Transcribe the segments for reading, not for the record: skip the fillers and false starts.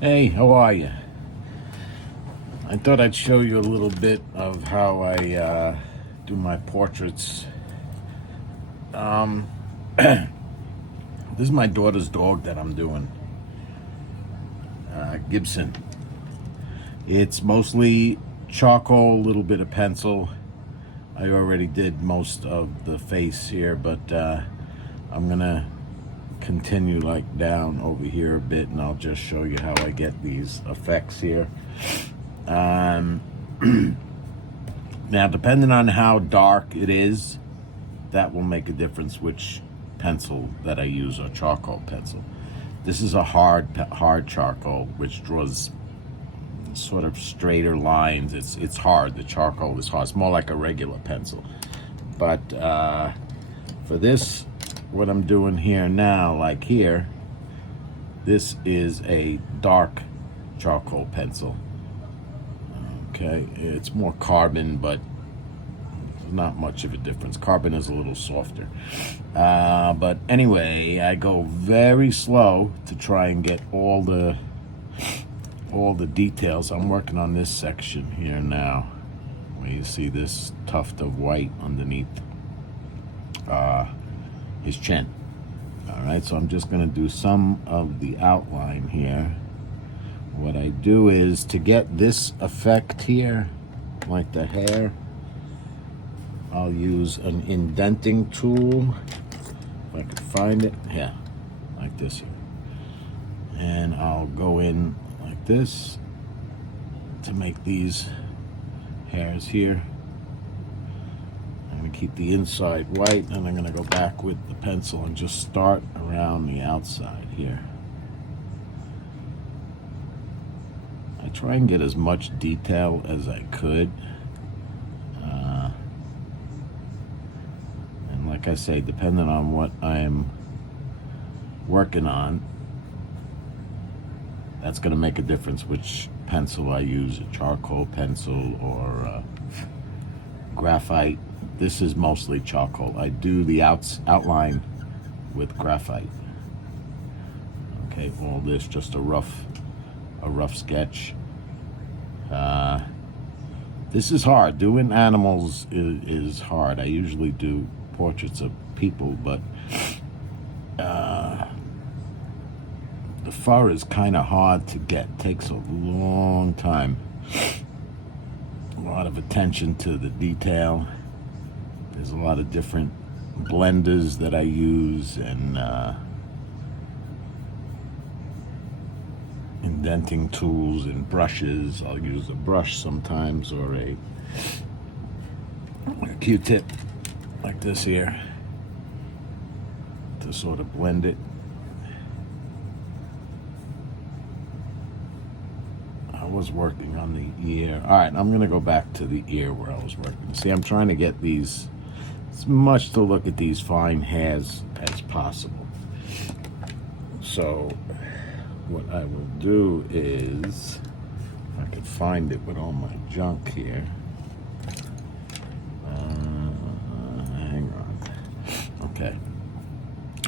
Hey, how are you? I thought I'd show you a little bit of how I do my portraits. This is my daughter's dog that I'm doing, Gibson. It's mostly charcoal, a little bit of pencil. I already did most of the face here, but I'm gonna continue like down over here a bit, and I'll just show you how I get these effects here. Now, depending on how dark it is, that will make a difference which pencil that I use, or charcoal pencil. This is a hard charcoal, which draws sort of straighter lines. It's hard. The charcoal is hard. It's more like a regular pencil. But for this, what I'm doing here now, like here, this is a dark charcoal pencil. Okay, it's more carbon, but not much of a difference. Carbon is a little softer. But anyway, I go very slow to try and get all the details. I'm working on this section here now, where you see this tuft of white underneath his chin. All right, so I'm just gonna do some of the outline here. What I do is, to get this effect here, like the hair, I'll use an indenting tool, if I can find it. Yeah, like this here. And I'll go in like this to make these hairs here. I'm gonna keep the inside white, and I'm gonna go back with the pencil and just start around the outside here. I try and get as much detail as I could. And like I say, depending on what I'm working on, that's going to make a difference which pencil I use, a charcoal pencil or graphite. This is mostly charcoal. I do the outline with graphite. Okay, all this just a rough sketch. This is hard. Doing animals is hard. I usually do portraits of people, but the fur is kind of hard to get. Takes a long time. A lot of attention to the detail. There's a lot of different blenders that I use, and indenting tools and brushes. I'll use a brush sometimes, or a Q-tip like this here to sort of blend it. I was working on the ear. All right, I'm gonna go back to the ear where I was working. See, I'm trying to get these, as much to look at these fine hairs as possible. So what I will do is, if I could find it with all my junk here. Hang on. Okay.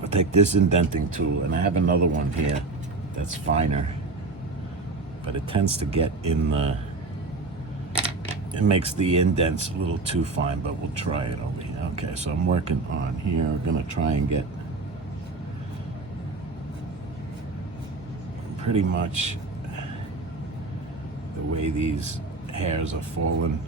I'll take this indenting tool, and I have another one here that's finer, but it tends to get in the, it makes the indents a little too fine, but we'll try it over here. Okay, so I'm working on here. I'm gonna try and get pretty much the way these hairs are falling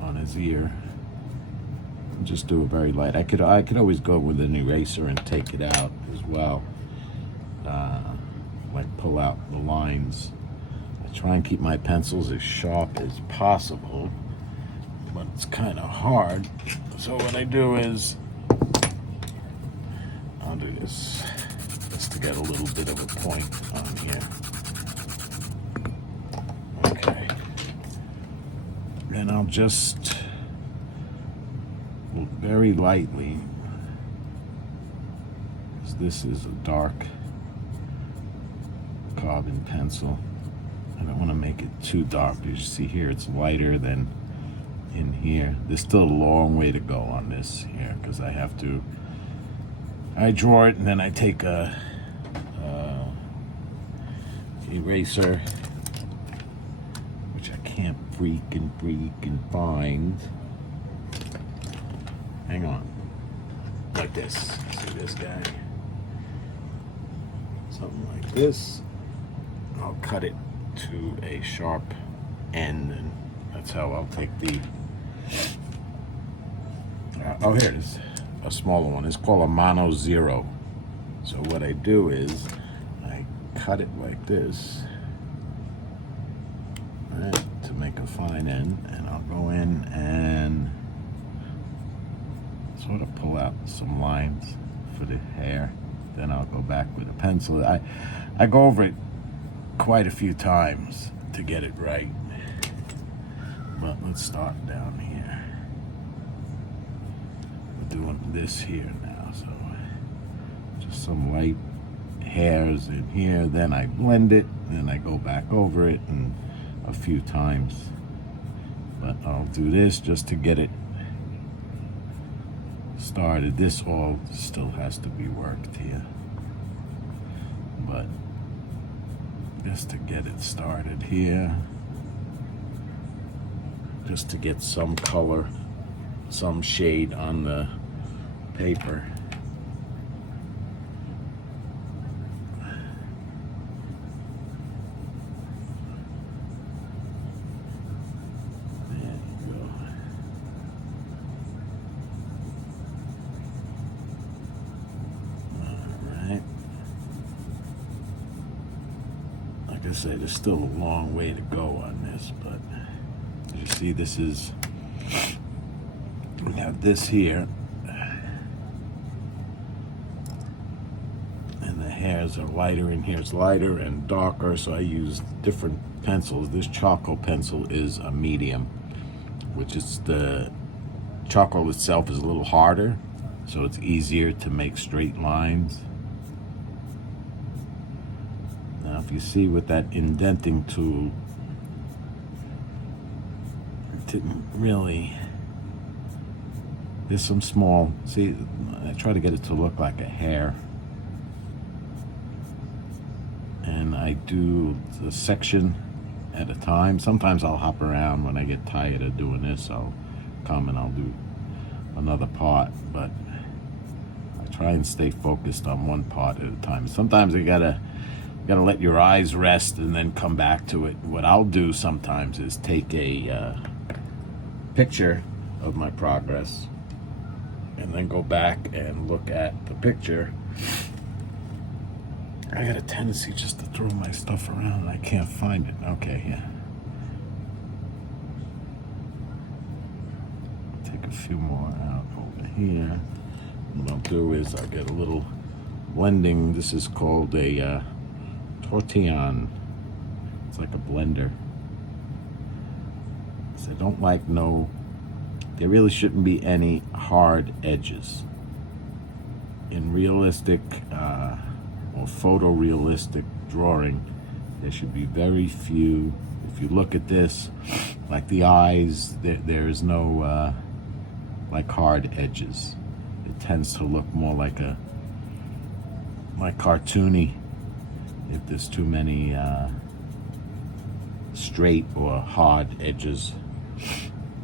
on his ear. Just do it very light. I could always go with an eraser and take it out as well, like pull out the lines. I try and keep my pencils as sharp as possible, but it's kind of hard. So what I do is, I'll do this just to get a little bit of a point on here. Okay. And I'll just very lightly, because this is a dark carbon pencil. I don't want to make it too dark. As you see here, it's lighter than in here. There's still a long way to go on this here, because I draw it, and then I take a eraser, which I can't freaking find. Hang on. Like this. See this guy? Something like this. I'll cut it to a sharp end, and that's how I'll take the oh, here it is, a smaller one. It's called a Mono Zero. So what I do is I cut it like this, right, to make a fine end, and I'll go in and sort of pull out some lines for the hair. Then I'll go back with a pencil. I go over it quite a few times to get it right. But let's start down here. We're doing this here now, so just some light hairs in here. Then I blend it, then I go back over it and a few times. But I'll do this just to get it started. This all still has to be worked here, but just to get it started here, just to get some color, some shade on the paper. Like I say, there's still a long way to go on this, but as you see, this is, we have this here, and the hairs are lighter, and here's lighter and darker, so I use different pencils. This charcoal pencil is a medium, which is the charcoal itself is a little harder, so it's easier to make straight lines. Now, if you see with that indenting tool, it didn't really, there's some small, see, I try to get it to look like a hair. And I do the section at a time. Sometimes I'll hop around when I get tired of doing this. I'll come and I'll do another part, but I try and stay focused on one part at a time. Sometimes you gotta let your eyes rest and then come back to it. What I'll do sometimes is take a picture of my progress and then go back and look at the picture. I got a tendency just to throw my stuff around and I can't find it. Okay, yeah. Take a few more out over here. What I'll do is I'll get a little blending. This is called a Tortillon. It's like a blender. So I don't like there really shouldn't be any hard edges. In realistic or photorealistic drawing, there should be very few. If you look at this, like the eyes, there is no like hard edges. It tends to look more like cartoony if there's too many straight or hard edges.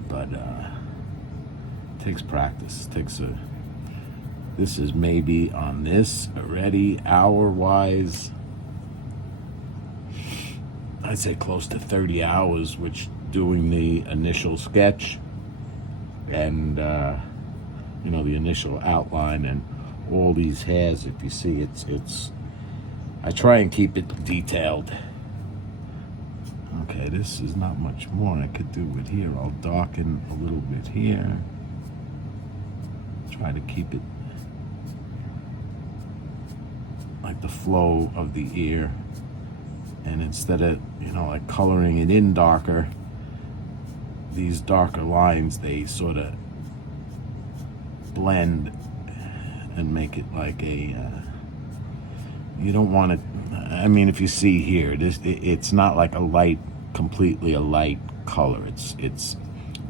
But it takes practice. This is maybe on this already hour-wise, I'd say close to 30 hours, which doing the initial sketch and the initial outline and all these hairs. If you see, it's I try and keep it detailed. Okay, this is not much more I could do with here. I'll darken a little bit here. Try to keep it like the flow of the ear. And instead of, like coloring it in darker, these darker lines, they sort of blend and make it like a, you don't want it, I mean, if you see here, it's not like completely a light color. It's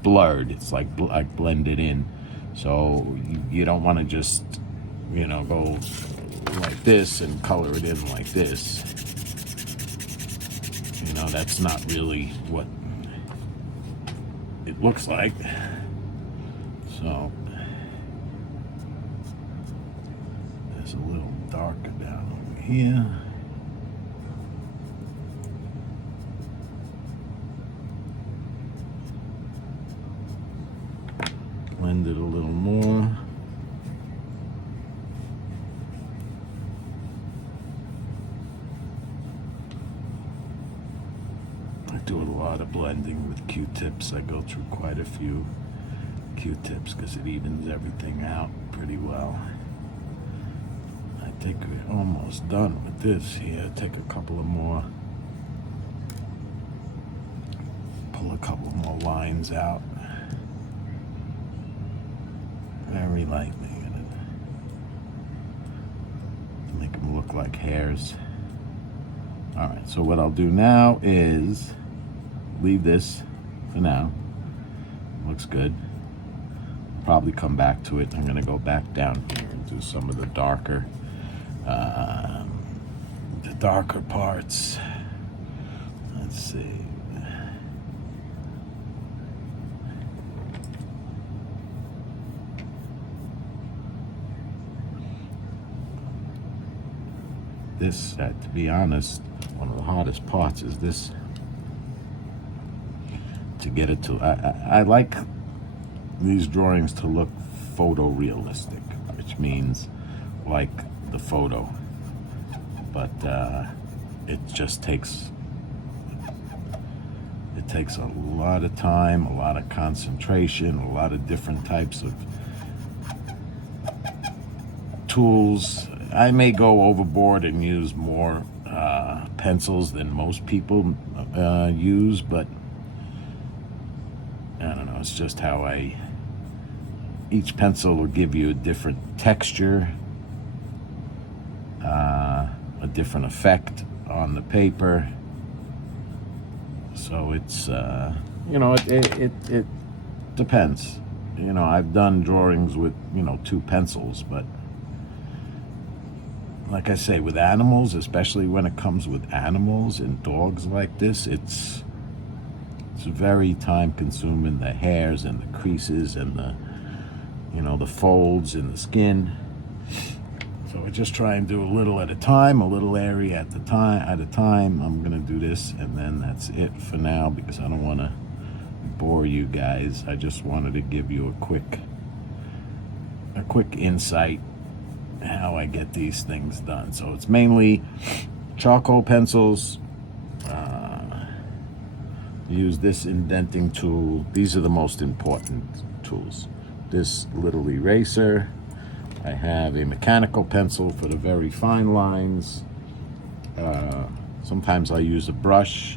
blurred. It's like blended in. So you don't want to just, go like this and color it in like this. You know, that's not really what it looks like. So there's a little darker down over here. Blend it a little more. I do a lot of blending with Q-tips. I go through quite a few Q-tips because it evens everything out pretty well. I think we're almost done with this here. Take a couple of more, pull a couple more lines out. Very lightly to make them look like hairs. All right, so what I'll do now is leave this for now. Looks good. Probably come back to it. I'm gonna go back down here and do some of the darker parts. Let's see. This, to be honest, one of the hardest parts is this, to get it to, I like these drawings to look photorealistic, which means like the photo, but it just takes, a lot of time, a lot of concentration, a lot of different types of tools. I may go overboard and use more pencils than most people use, but I don't know, it's just how each pencil will give you a different texture, a different effect on the paper. So it's, you know, it depends. You know, I've done drawings with, you know, 2 pencils, but like I say, with animals, especially when it comes with animals and dogs like this, it's very time consuming, the hairs and the creases and the, you know, the folds in the skin. So I just try and do a little at a time, a little area at a time. I'm gonna do this, and then that's it for now, because I don't wanna bore you guys. I just wanted to give you a quick insight how I get these things done. So it's mainly charcoal pencils. Use this indenting tool. These are the most important tools. This little eraser. I have a mechanical pencil for the very fine lines. Sometimes I use a brush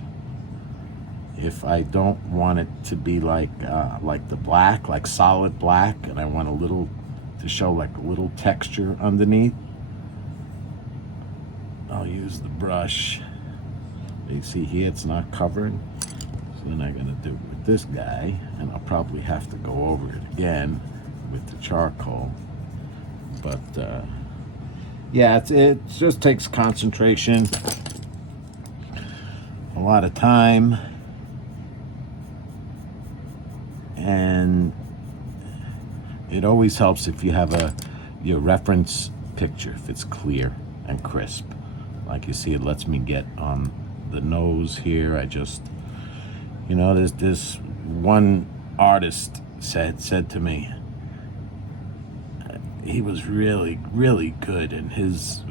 if I don't want it to be like the black, like solid black, and I want a little to show like a little texture underneath. I'll use the brush. You see here, it's not covered. So then I'm gonna do it with this guy, and I'll probably have to go over it again with the charcoal. But yeah, it just takes concentration, a lot of time, and it always helps if you have your reference picture, if it's clear and crisp. Like you see, it lets me get on the nose here. I just, you know, there's this one artist said to me, he was really, really good, and his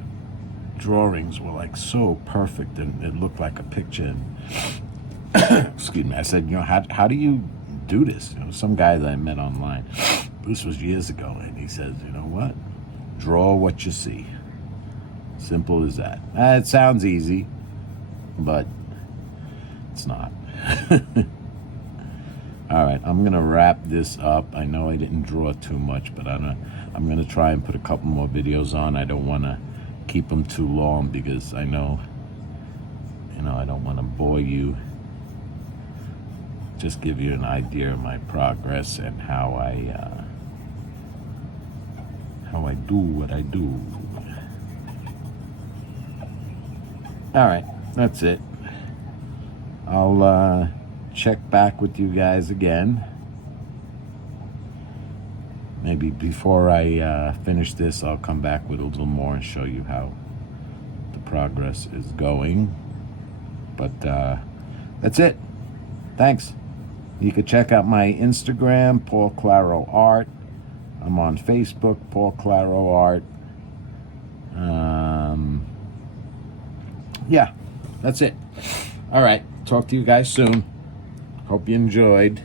drawings were like so perfect, and it looked like a picture. And excuse me, I said, you know, how do you do this? You know, some guy that I met online, this was years ago, and he says, you know what? Draw what you see. Simple as that. It sounds easy, but it's not. All right, I'm gonna wrap this up. I know I didn't draw too much, but I'm gonna try and put a couple more videos on. I don't wanna keep them too long, because I know, you know, I don't wanna bore you. Just give you an idea of my progress and how I do what I do. All right, that's it. I'll check back with you guys again. Maybe before I finish this, I'll come back with a little more and show you how the progress is going. But that's it. Thanks. You can check out my Instagram, Paul Claro Art. I'm on Facebook, Paul Claro Art. Yeah, that's it. All right. Talk to you guys soon. Hope you enjoyed.